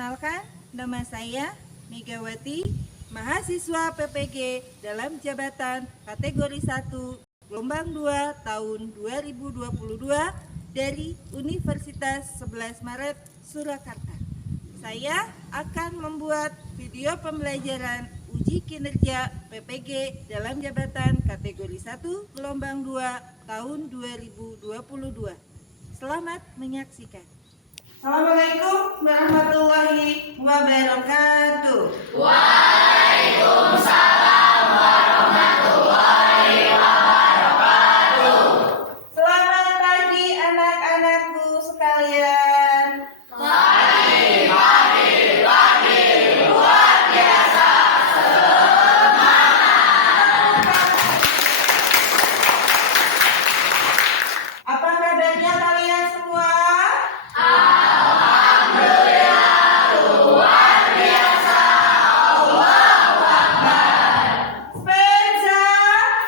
Perkenalkan, nama saya Megawati, mahasiswa PPG dalam jabatan kategori 1 gelombang 2 tahun 2022 dari Universitas 11 Maret Surakarta. Saya akan membuat video pembelajaran uji kinerja PPG dalam jabatan kategori 1 gelombang 2 tahun 2022. Selamat menyaksikan. Assalamualaikum warahmatullahi wabarakatuh. Waalaikumsalam warahmatullahi wabarakatuh. Selamat pagi anak-anakku sekalian. Pagi luar biasa semangat. Apa kabarnya kalian semua? Alhamdulillah luar biasa. Allahu Akbar. Sepeda.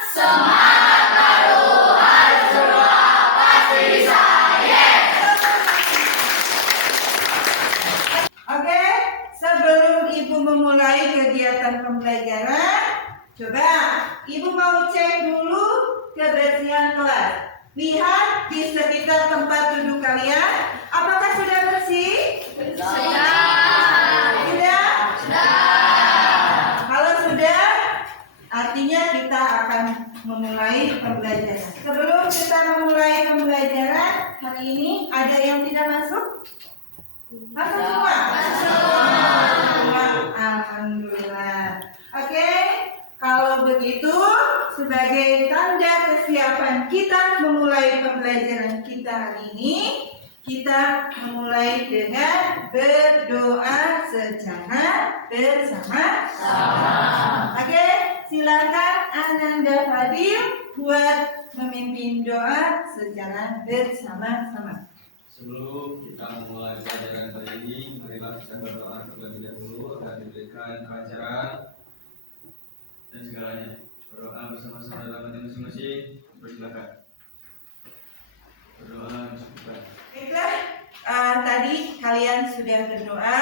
Semangat baru harus berdoa pasti bisa. Yes. Oke, sebelum Ibu memulai kegiatan pembelajaran, coba Ibu mau cek dulu kebersihan kelas. Lihat di sekitar tempat duduk kalian, apakah sudah bersih? Sudah. Sudah? Kalau sudah, artinya kita akan memulai pembelajaran. Sebelum kita memulai pembelajaran, hari ini ada yang tidak masuk? Masuk semua? Semua. Alhamdulillah. Oke, kalau begitu, sebagai tanda kesiapan kita memulai pembelajaran kita hari ini, kita memulai dengan berdoa secara bersama-sama. Oke, silakan Ananda Fadil buat memimpin doa secara bersama-sama. Sebelum kita memulai pelajaran kali ini, marilah kita berdoa terlebih dahulu agar diberikan kelancaran dan segalanya. Berdoa bersama-sama dalam hati masing-masing. Persilakan. Berdoa bersama. Baiklah, tadi kalian sudah berdoa,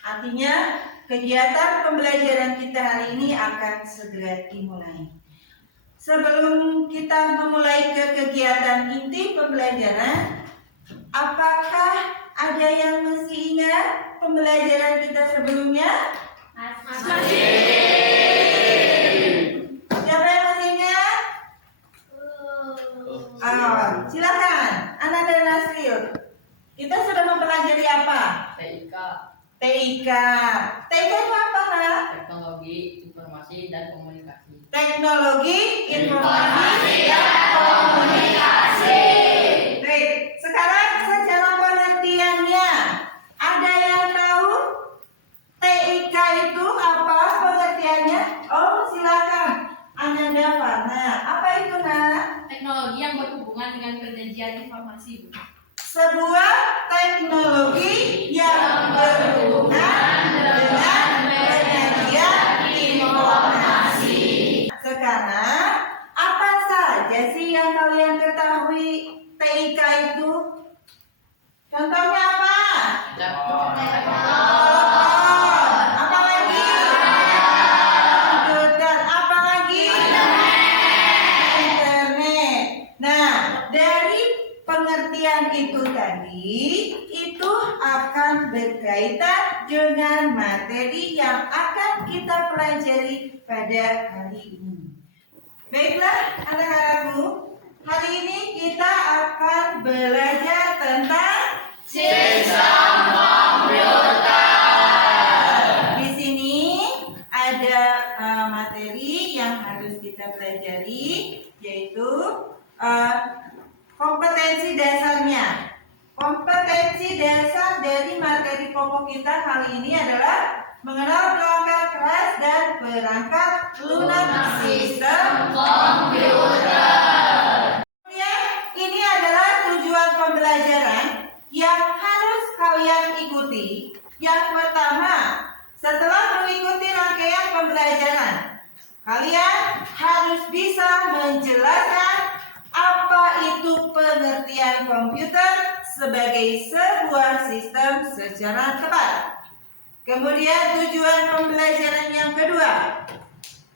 artinya kegiatan pembelajaran kita hari ini akan segera dimulai. Sebelum kita memulai ke kegiatan inti pembelajaran, apakah ada yang masih ingat pembelajaran kita sebelumnya? Siapa yang masih ingat? Silakan, Ananda dan Nasril. Kita sudah mempelajari apa? TIK, TIK. TIK itu apa, Nak? Teknologi Informasi dan Komunikasi. Teknologi Informasi dan Komunikasi. Baik, sekarang secara pengertiannya, ada yang tahu TIK itu apa pengertiannya? Oh, silakan, Ananda Fana. Apa itu, Nak? Teknologi yang berhubungan dengan perjanjian informasi, Bu. Sebuah teknologi yang berhubungan dengan penyajian informasi. Sekarang, apa saja sih yang kalian ketahui TIK itu? Contohnya apa? Telepon. Apa lagi? Komputer. Apa lagi? Internet. Nah, dari pengertian itu tadi, itu akan berkaitan dengan materi yang akan kita pelajari pada hari ini. Baiklah, anak-anakku, hari ini kita akan belajar tentang Sistem komputer. Di sini ada materi yang harus kita pelajari, yaitu kompetensi dasarnya. Kompetensi dasar dari materi pokok kita kali ini adalah mengenal perangkat keras dan perangkat lunak sistem Komputer. Ini adalah tujuan pembelajaran yang harus kalian ikuti. Yang pertama, setelah mengikuti rangkaian pembelajaran, kalian harus bisa menjelaskan apa itu pengertian komputer sebagai sebuah sistem secara tepat. Kemudian tujuan pembelajaran yang kedua,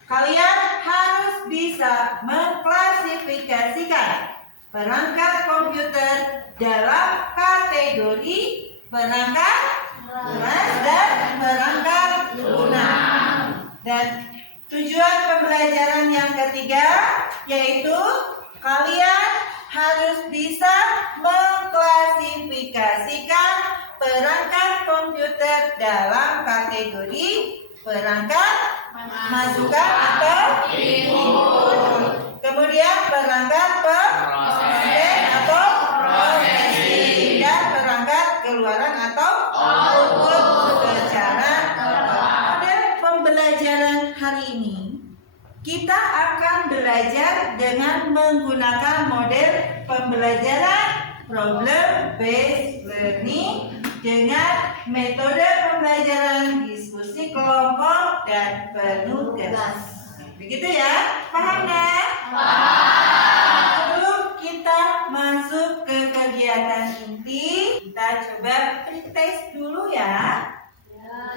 kalian harus bisa mengklasifikasikan perangkat komputer dalam kategori perangkat keras dan perangkat lunak. Dan tujuan pembelajaran yang ketiga yaitu kalian harus bisa mengklasifikasikan perangkat komputer dalam kategori perangkat masukan atau input. Kemudian perangkat proses atau prosesing dan perangkat keluaran atau output. Secara pada pembelajaran hari ini kita akan belajar dengan menggunakan model pembelajaran problem based learning dengan metode pembelajaran diskusi kelompok dan penugas. Begitu ya? Paham ya? Sebelum kita masuk ke kegiatan inti, kita coba pretest dulu ya.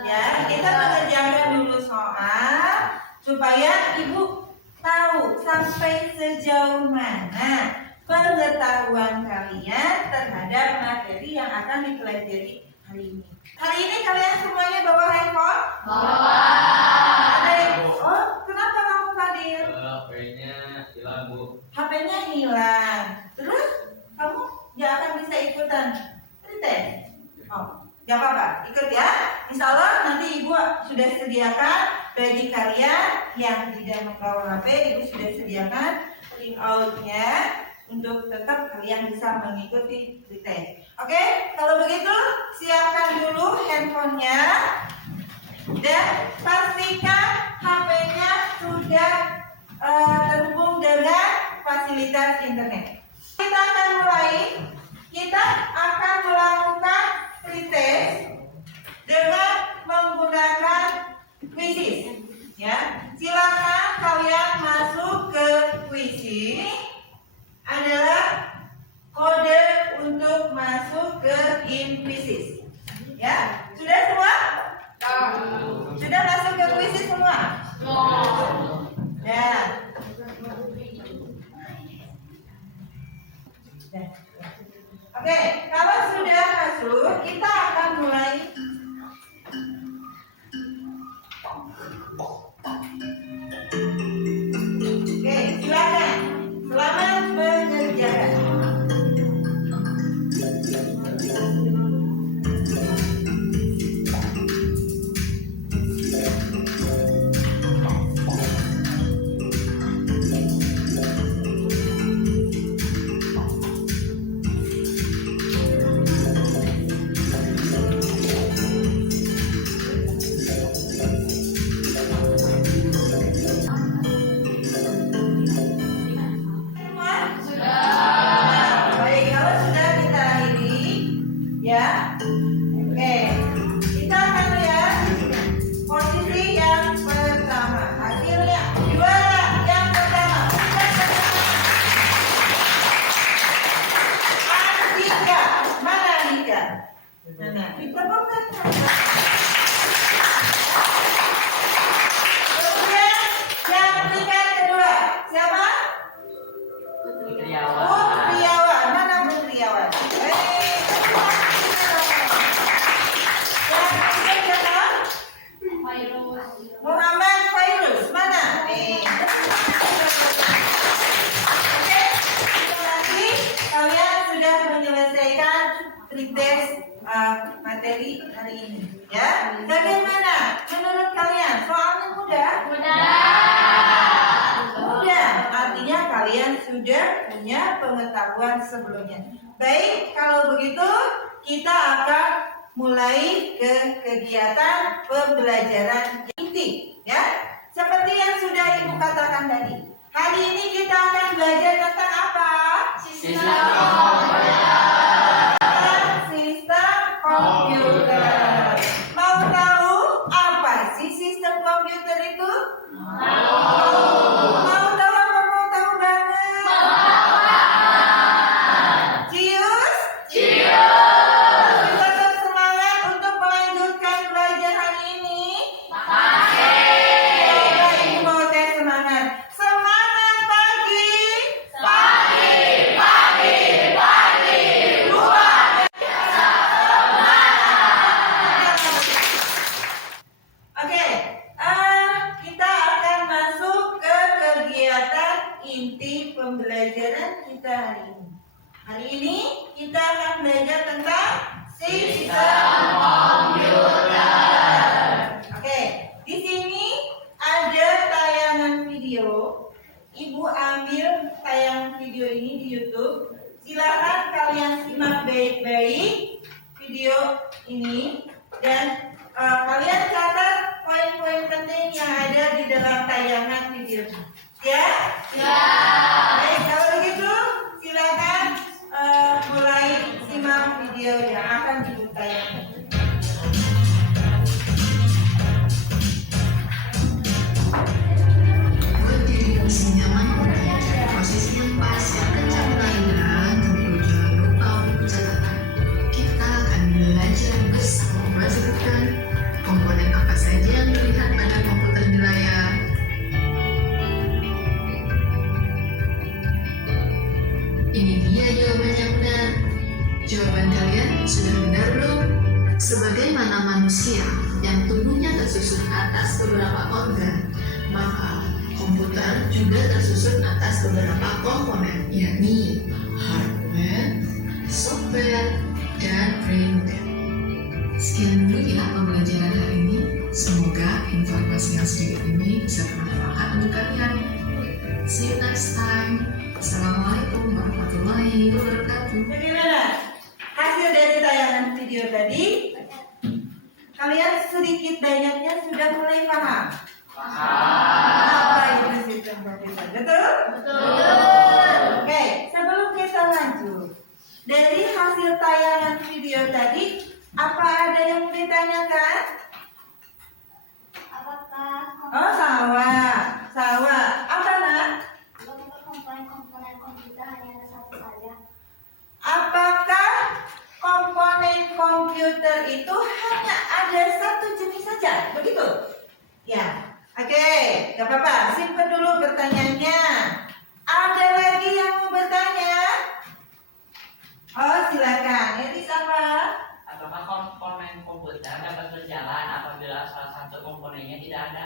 Ya, kita mengerjakan dulu soal supaya Ibu tahu sampai sejauh mana pengetahuan kalian terhadap materi yang akan dipelajari hari ini. Hari ini kalian semuanya bawa handphone? Bawa. Ada yang, oh kenapa kamu Fadil? HP-nya hilang, Bu. HP-nya hilang. Terus kamu nggak akan bisa ikutan pretest? Oh, nggak apa-apa, ikut ya. Insya Allah nanti Ibu sudah sediakan bagi kalian yang tidak membawa HP, Ibu sudah sediakan print out-nya untuk tetap kalian bisa mengikuti pretest. Oke, kalau begitu siapkan dulu handphonenya dan pastikan HP-nya sudah terhubung dengan fasilitas internet. Kita akan melakukan pretest dengan menggunakan quizzes. Ya, silakan kalian masuk ke quizzes. Adalah kode untuk masuk ke quizzes. Ya, sudah semua? Sudah masuk ke quizzes semua? Ya. Oke, kalau sudah masuk, kita akan mulai. Oke, silakan. Selamat mengerjakan. Baik, kalau sudah kita akhiri, ya. Oke, kita akan lihat posisi yang pertama. Hasilnya juara yang pertama. Andika, mana Andika? Mana? Kita bongkar. Kemudian yang peringkat kedua, siapa? Putriawan, mana Putriawan? Muhammad Fairuz, mana? Oke, berarti kalian sudah menyelesaikan pretest materi hari ini, ya? Bagaimana menurut kalian? Soalnya mudah? Mudah, artinya kalian sudah punya pengetahuan sebelumnya. Baik, kalau begitu kita akan mulai ke kegiatan pembelajaran inti, ya. Seperti yang sudah Ibu katakan tadi. Hari ini kita akan belajar tentang apa? Sistem komputer. Mau tahu apa sih sistem komputer itu? Mau tahu apa? Mau tahu banget? Cius? Kita tetap semangat untuk melanjutkan pelajaran dan kalian catat poin-poin penting yang ada di dalam tayangan video. Ya? Ya. Baik, kalau begitu silakan mulai simak video yang akan ditayangkan. Berdiri posisi nyaman, posisi yang pas yang kencang lainnya, tentu jangan lupa untuk catatan. Kita akan belajar bersama menyebutkan komponen apa saja yang terlihat pada komputer di layar. Ini dia jawaban yang benar. Jawaban kalian sudah benar belum? Sebagaimana manusia yang tubuhnya tersusun atas beberapa organ, maka komputer juga tersusun atas beberapa komponen, yakni hardware, software, dan firmware. Sekian dulu ya pembelajaran hari ini. Semoga informasi yang sedikit ini bisa bermanfaat untuk kalian. See you next time. Assalamualaikum warahmatullahi wabarakatuh. Bagaimana hasil dari tayangan video tadi? Kalian sedikit banyaknya sudah mulai paham? Apa itu sistem komputer? Betul? Oke, sebelum kita lanjut, dari hasil tayangan video tadi, apa ada yang mau ditanyakan? Apakah Oh, sawah. Apa nak? komponen komputer hanya ada satu saja? Apakah komponen komputer itu hanya ada satu jenis saja? Begitu? Ya. Oke, gak apa-apa. Simpan dulu pertanyaannya. Ada lagi yang mau bertanya? Oh, silakan. Ini apa? Apakah komponen komputer dapat berjalan apabila salah satu komponennya tidak ada?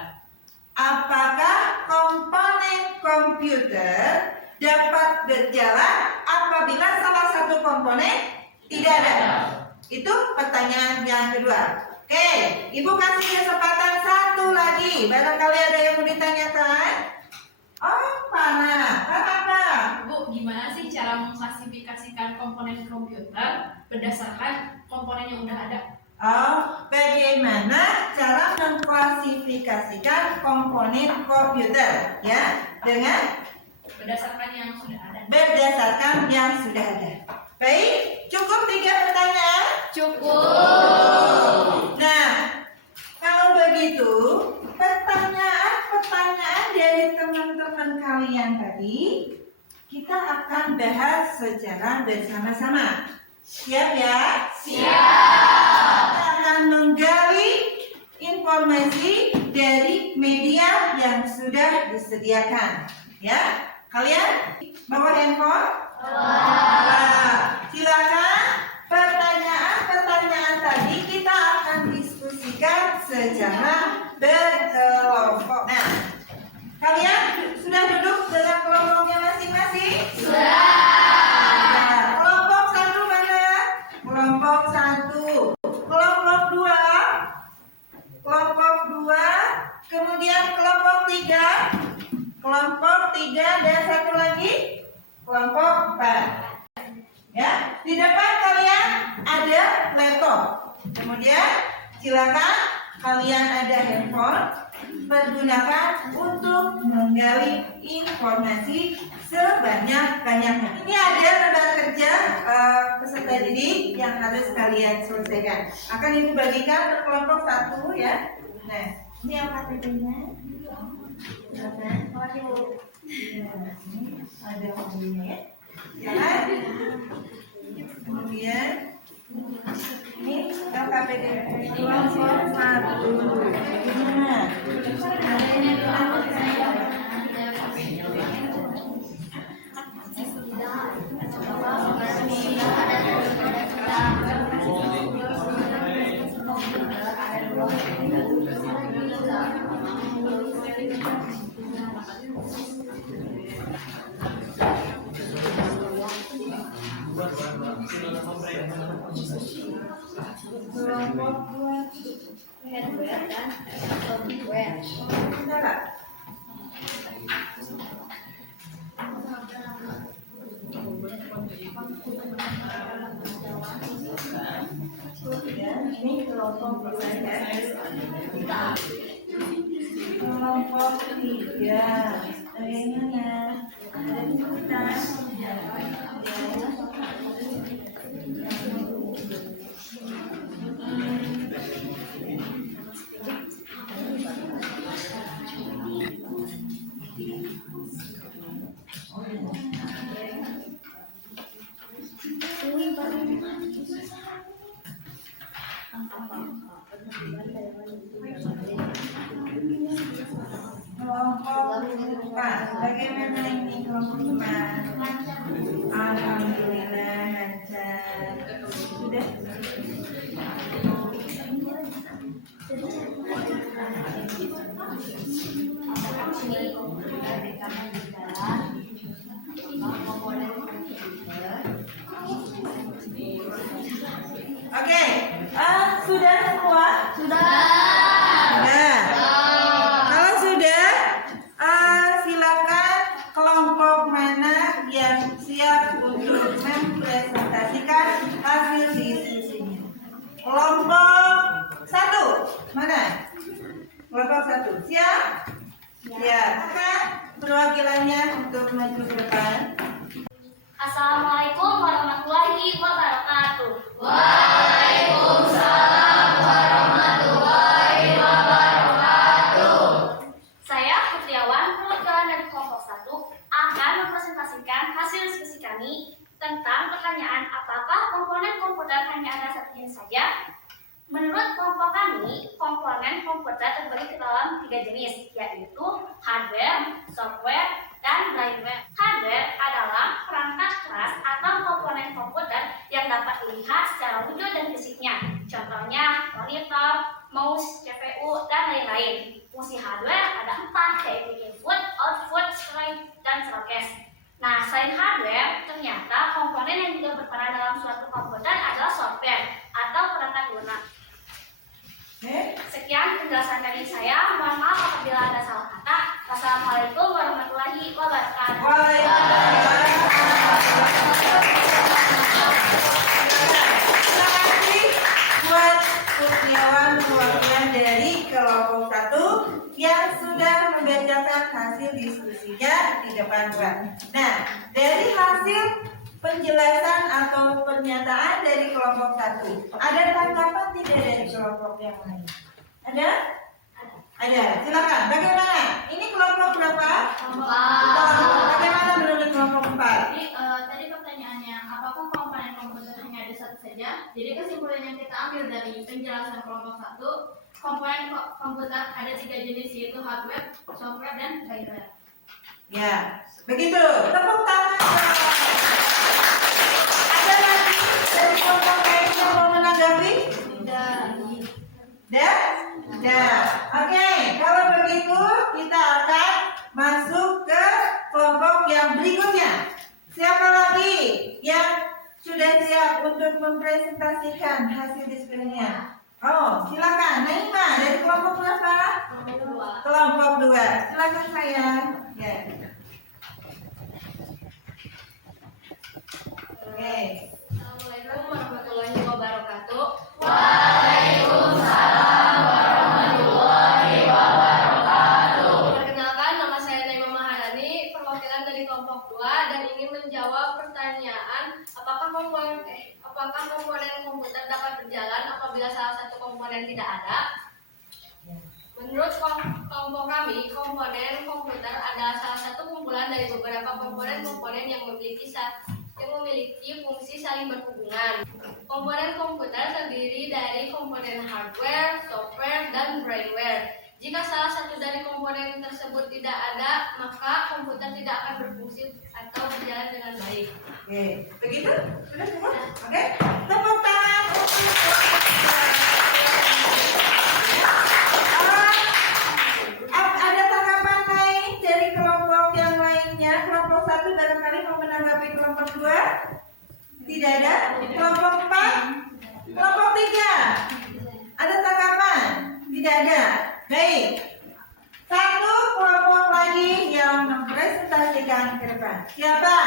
Apakah komponen komputer dapat berjalan apabila salah satu komponen tidak ada? Itu pertanyaan yang kedua. Oke, Ibu kasih kesempatan satu lagi. Barangkali ada yang mau ditanyakan? Oh, Pana. Apa? Bu, gimana sih cara mengklasifikasikan komponen komputer berdasarkan komponen yang udah ada? Oh, bagaimana cara mengklasifikasikan komponen komputer? Ya, dengan Berdasarkan yang sudah ada. berdasarkan yang sudah ada. Baik, cukup 3 pertanyaan? Cukup. Nah, kalau begitu, pertanyaan dari teman-teman kalian tadi, kita akan bahas secara bersama-sama. Siap ya? Kita akan menggali informasi dari media yang sudah disediakan. Ya, kalian bawa handphone? Silakan. Pertanyaan tadi kita akan diskusikan secara berkelompok. Nah, kalian sudah duduk dengan kelompoknya masing-masing? Nah, kelompok 1 mana? Kelompok 1. Kelompok 2. Kelompok 2. Kemudian kelompok 3. Kelompok 3 dan satu lagi kelompok 4. Ya, di depan kalian ada laptop. Kemudian silakan kalian ada handphone, pergunakan untuk menggali informasi sebanyak-banyaknya. Ini ada lembar kerja peserta didik yang harus kalian selesaikan. Akan Ibu bagikan per kelompok 1 ya. Nah, ini apa KTP-nya? Silakan. Ya, ini ada mobilnya ya. Silakan. Kemudian ini LKPD kelompok 1. Nah, kelompok 2 Hardware dan software. Enggak. Ya, ini kelompok saya. Kelompok 3. Bagaimana? Ada ikutan? Kelompok 4. Bagaimana ini kelompok 4? Alhamdulillah lancar. Sudah. Oke, sudah semua? Sudah. Kalau sudah, silakan kelompok mana yang siap untuk mempresentasikan hasil diskusinya. Kelompok 1, mana? Kelompok 1, siap? Ya, silakan perwakilannya untuk maju ke depan. Assalamualaikum warahmatullahi wabarakatuh. Saya Putriawan, perwakilan dari kelompok 1, akan mempresentasikan hasil diskusi kami tentang pertanyaan apakah komponen komputer hanya ada satu jenis saja. Menurut kelompok kami, komponen komputer terbagi ke dalam 3 jenis, yaitu hardware, software, dan brainware. Hardware adalah perangkat keras atau komponen komputer yang dapat dilihat secara wujud dan fisiknya. Contohnya monitor, mouse, CPU, dan lain-lain. Fungsi hardware ada 4, yaitu input, output, slide, dan showcase. Nah, selain hardware, ternyata komponen yang juga berperan dalam suatu komputer adalah software atau perangkat lunak. Sekian penjelasan dari saya. Mohon maaf apabila ada salah kata. Wassalamualaikum warahmatullahi wabarakatuh. Terima kasih buat Kurniawan perwakilan dari kelompok 1 yang sudah membacakan hasil diskusinya di depan kelas. Nah, dari hasil penjelasan atau pernyataan dari kelompok 1, ada tanggapan tidak dari kelompok yang lain? Ada? Ada. Silakan. Bagaimana? Ini kelompok berapa? Bagaimana menurut kelompok 4? Jadi tadi pertanyaannya, apakah komponen komputer hanya ada satu saja? Jadi kesimpulan yang kita ambil dari penjelasan kelompok 1, komponen komputer ada 3 jenis, yaitu hardware, software, dan firmware. Ya, begitu. Tepuk tangan. Ada lagi dari kelompok lain yang mau menanggapi? Sudah. Oke, kalau begitu kita akan masuk ke kelompok yang berikutnya. Siapa lagi yang sudah siap untuk mempresentasikan hasil diskusinya? Oh, silakan. Naima dari kelompok berapa? Kelompok 2. Silakan saya. Ya. Oke. Assalamualaikum warahmatullahi wabarakatuh. Perkenalkan, nama saya Naima Maharani, perwakilan dari kelompok 2 dan ingin menjawab pertanyaan apakah komponen komputer dapat berjalan apabila salah satu komponen tidak ada. Menurut kelompok kami, komponen komputer adalah salah satu kumpulan dari beberapa komponen-komponen yang memiliki fungsi saling berhubungan. Komponen komputer terdiri dari komponen hardware, software, dan brainware. Jika salah satu dari komponen tersebut tidak ada, maka komputer tidak akan berfungsi atau berjalan dengan baik. Oke, begitu? Sudah semua? Oke, tepuk tangan untuk ada tanggapan lain dari kelompok yang lainnya? Kelompok 1 barangkali mau menanggapi kelompok 2? Tidak ada? Kelompok 4? Kelompok 3? Ada tanggapan? Tidak ada? Baik. Satu kelompok lagi yang mempresentasikan ke depan. Siapa?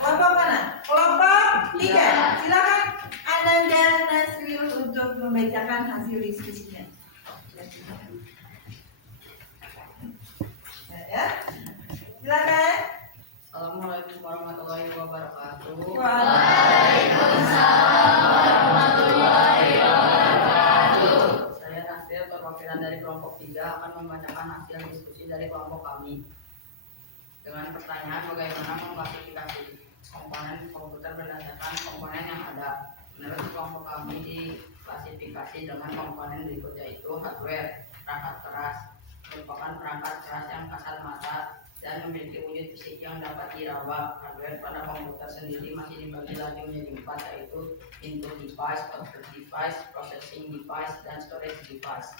Kelompok mana? Kelompok 3. Silakan Ananda Nasril untuk membacakan hasil diskusinya. Ya, silakan. Assalamualaikum warahmatullahi wabarakatuh. Saya Nasir, perwakilan dari kelompok 3 akan membacakan hasil diskusi dari kelompok kami dengan pertanyaan bagaimana mengklasifikasi komponen komputer berdasarkan komponen yang ada. Menurut kelompok kami diklasifikasi dengan komponen berikut, yaitu hardware, perangkat keras, merupakan perangkat keras yang kasat mata dan memiliki wujud fisik yang dapat diraba. Hardware pada komputer sendiri masih dibagi lagi menjadi 4, yaitu input device, output device, processing device, dan storage device.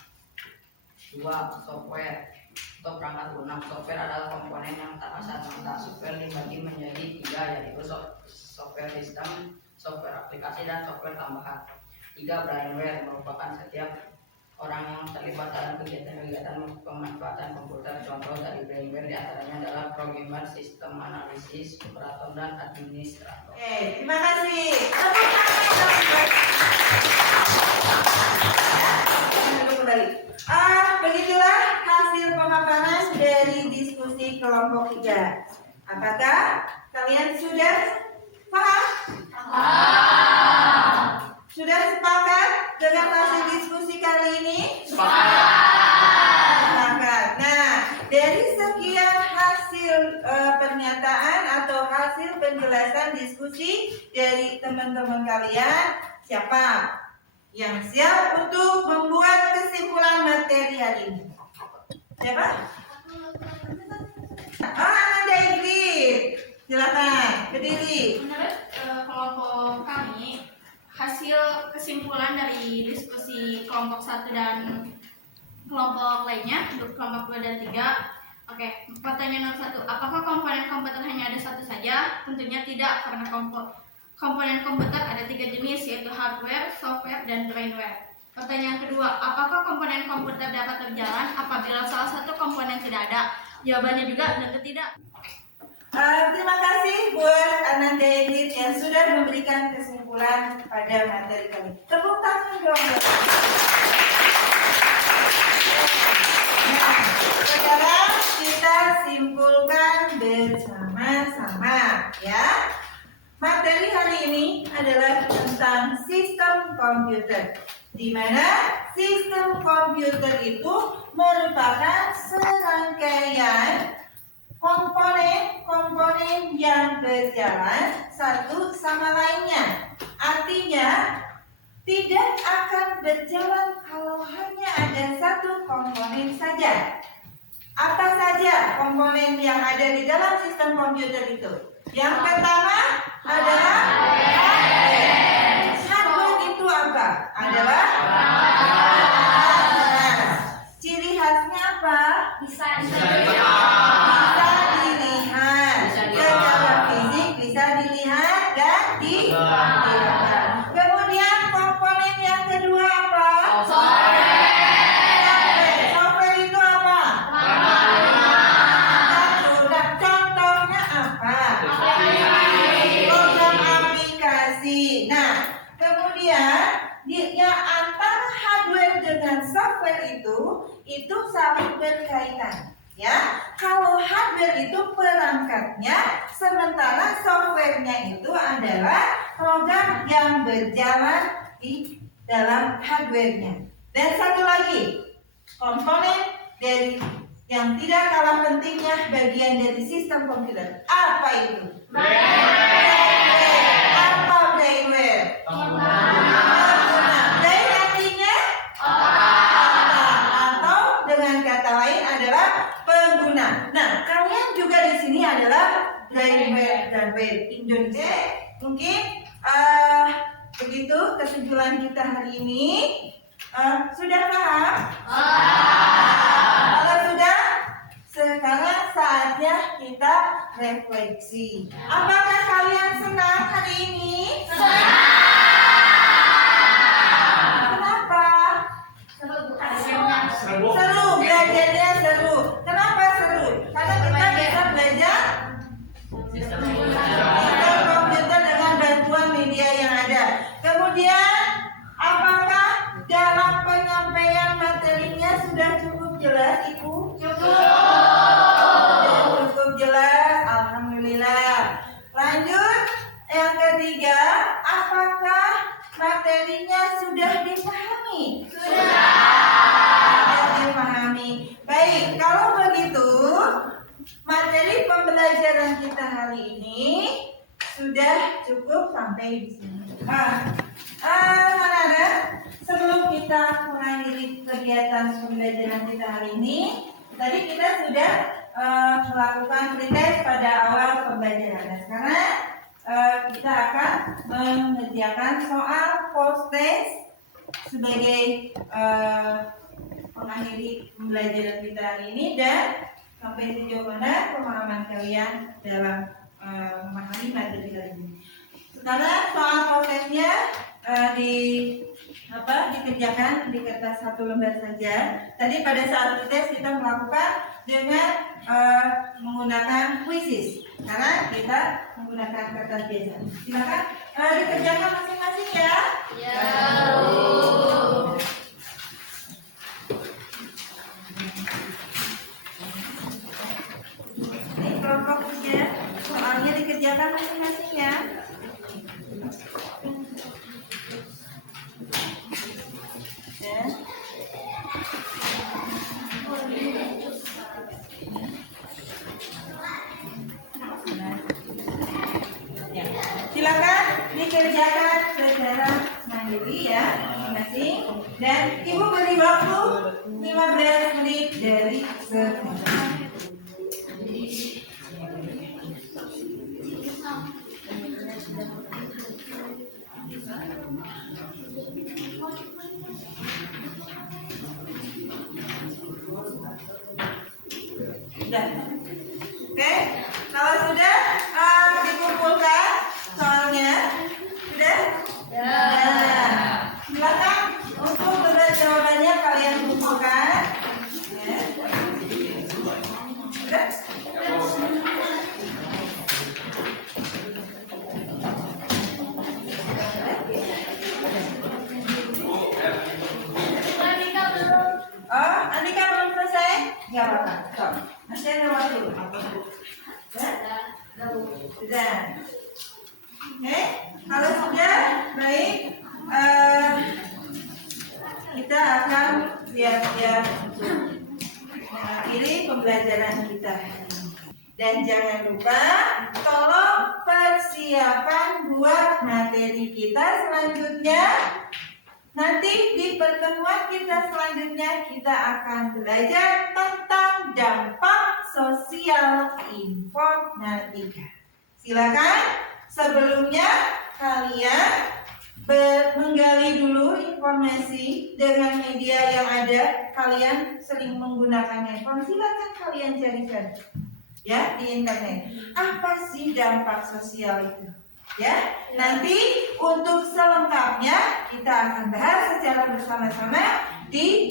2. Software. Untuk perangkat lunak, software adalah komponen yang tak kasat mata. Software dibagi menjadi 3, yaitu software sistem, software aplikasi, dan software tambahan. 3. Brainware merupakan setiap orang yang terlibat dalam kegiatan-kegiatan pemanfaatan komputer. Contoh dari brainware diantaranya adalah programmer, sistem analisis, operator, dan administrator. Oke, terima kasih. Kembali. Begitulah hasil pemaparan dari diskusi kelompok 3. Apakah kalian sudah paham? Sudah sepakat dengan hasil diskusi kali ini? Sepakat. Nah, dari sekian hasil pernyataan atau hasil penjelasan diskusi dari teman-teman kalian, siapa yang siap untuk membuat kesimpulan materi hari ini? Siapa? Ananda Ingrid. Silakan, berdiri. Menurut kelompok kami, hasil kesimpulan dari diskusi kelompok 1 dan kelompok lainnya, untuk kelompok 2 dan 3. Oke, pertanyaan nomor 1, apakah komponen komputer hanya ada satu saja? Tentunya tidak, karena komponen komputer ada 3 jenis, yaitu hardware, software, dan brainware. Pertanyaan kedua, apakah komponen komputer dapat berjalan apabila salah satu komponen tidak ada? Jawabannya juga tentu tidak. Terima kasih buat Ananda Ingrid yang sudah memberikan kesimpulan pada materi kami. Tepuk tangan dong. Nah, sekarang kita simpulkan bersama-sama ya. Materi hari ini adalah tentang sistem komputer, di mana sistem komputer itu merupakan serangkaian komponen yang berjalan satu sama lainnya. Artinya tidak akan berjalan kalau hanya ada satu komponen saja. Apa saja komponen yang ada di dalam sistem komputer itu? Yang pertama adalah hardware. Hardware itu apa? Adalah ciri khasnya apa? Bisa Dilihat secara fisik, bisa dilihat dan dirasakan. Kemudian komponen yang kedua apa? Software itu apa? Sudah, contohnya apa? Program aplikasi. Nah, kemudian yang antara hardware dengan software itu saling berkaitan. Ya, kalau hardware itu perangkatnya, sementara softwarenya itu adalah program yang berjalan di dalam hardwarenya. Dan satu lagi, komponen dari yang tidak kalah pentingnya bagian dari sistem komputer. Apa itu? Apa brainware? Brain artinya atau dengan kata lain adalah pengguna. Nah, kalian juga di sini adalah brainware dan brain Indonesia. Mungkin begitu kesimpulan kita hari ini. Sudah paham? Kalau sudah, sekarang saatnya kita refleksi. Apakah kalian senang hari ini? Kenapa? Seru, belajarnya seru. Kenapa seru? Karena kita bisa belajar sistem komputer dengan bantuan media yang ada. Kemudian, apakah kita hari ini sudah cukup sampai di sini. Anak-anak, sebelum kita mengakhiri kegiatan pembelajaran kita hari ini, tadi kita sudah melakukan pretest pada awal pembelajaran. Dan sekarang kita akan mengerjakan soal post test sebagai mengakhiri pembelajaran kita hari ini dan sampai sejauh mana pemahaman kalian dalam memahami materi kali ini. Sekarang soal prosesnya dikerjakan di kertas 1 lembar saja. Tadi pada saat tes kita melakukan dengan menggunakan quizzes. Sekarang kita menggunakan kertas biasa. Silakan dikerjakan masing-masing ya. Ya. Ini kelompok ujian soalnya dikerjakan masing-masing ya. Ya. Ya. Silakan dikerjakan secara mandiri ya masing-masing dan ibu beri waktu 15 menit dari sekarang. Sudah. Oke, kalau sudah dikumpulkan soalnya sudah. Silakan untuk beberapa jawabannya kalian kumpulkan. Ya. Sudah. Oh, Andika belum selesai? Gak apa-apa. Stop. Masih ada waktu. Sudah. Oke, kalau sudah baik, kita akan siap-siap untuk mengakhiri pembelajaran kita. Dan jangan lupa, tolong persiapan buat materi kita selanjutnya. Nanti di pertemuan kita selanjutnya kita akan belajar tentang dampak sosial informatika. Silakan sebelumnya kalian menggali dulu informasi dengan media yang ada. Kalian sering menggunakan handphone, silakan kalian cari-cari ya di internet. Apa sih dampak sosial itu? Ya, nanti untuk selengkapnya kita akan bahas secara bersama-sama di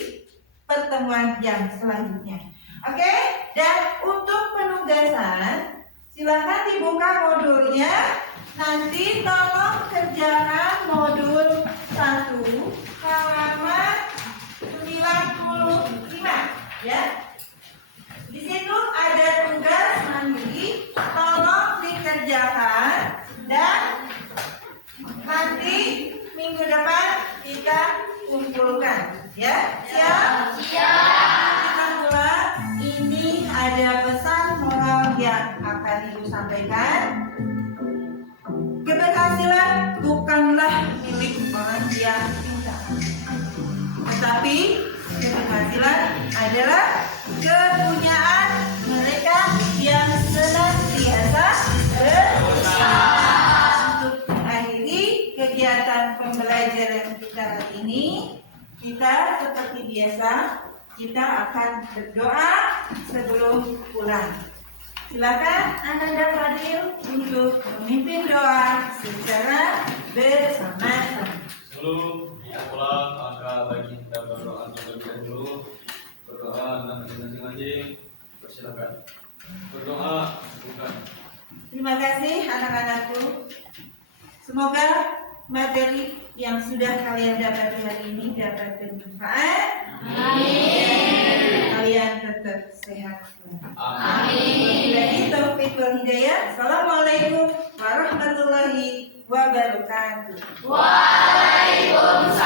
pertemuan yang selanjutnya. Oke, dan untuk penugasan silakan dibuka modulnya. Nanti tolong kerjakan modul 1 halaman 95 ya. Di situ ada tugas mandiri, tolong dikerjakan. Dan nanti minggu depan kita kumpulkan ya. Siap? Siap. Kita mulai. Ini ada pesan moral yang akan ibu sampaikan. Keberhasilan bukanlah milik orang yang pintar, tetapi keberhasilan adalah kepunyaan mereka yang senantiasa berusaha. Kegiatan pembelajaran kita hari ini, kita seperti biasa kita akan berdoa sebelum pulang. Silakan Ananda Fadil untuk memimpin doa secara bersama-sama. Sebelum kita pulang, maka bagi kita berdoa terlebih dahulu. Berdoa dengan masing-masing. Persilakan. Berdoa bukan. Terima kasih anak-anakku. Semoga materi yang sudah kalian dapat hari ini dapat bermanfaat. Amin. Kalian tetap sehat. Amin. Wabillahi taufiq wal hidayah. Assalamualaikum warahmatullahi wabarakatuh. Waalaikumsalam.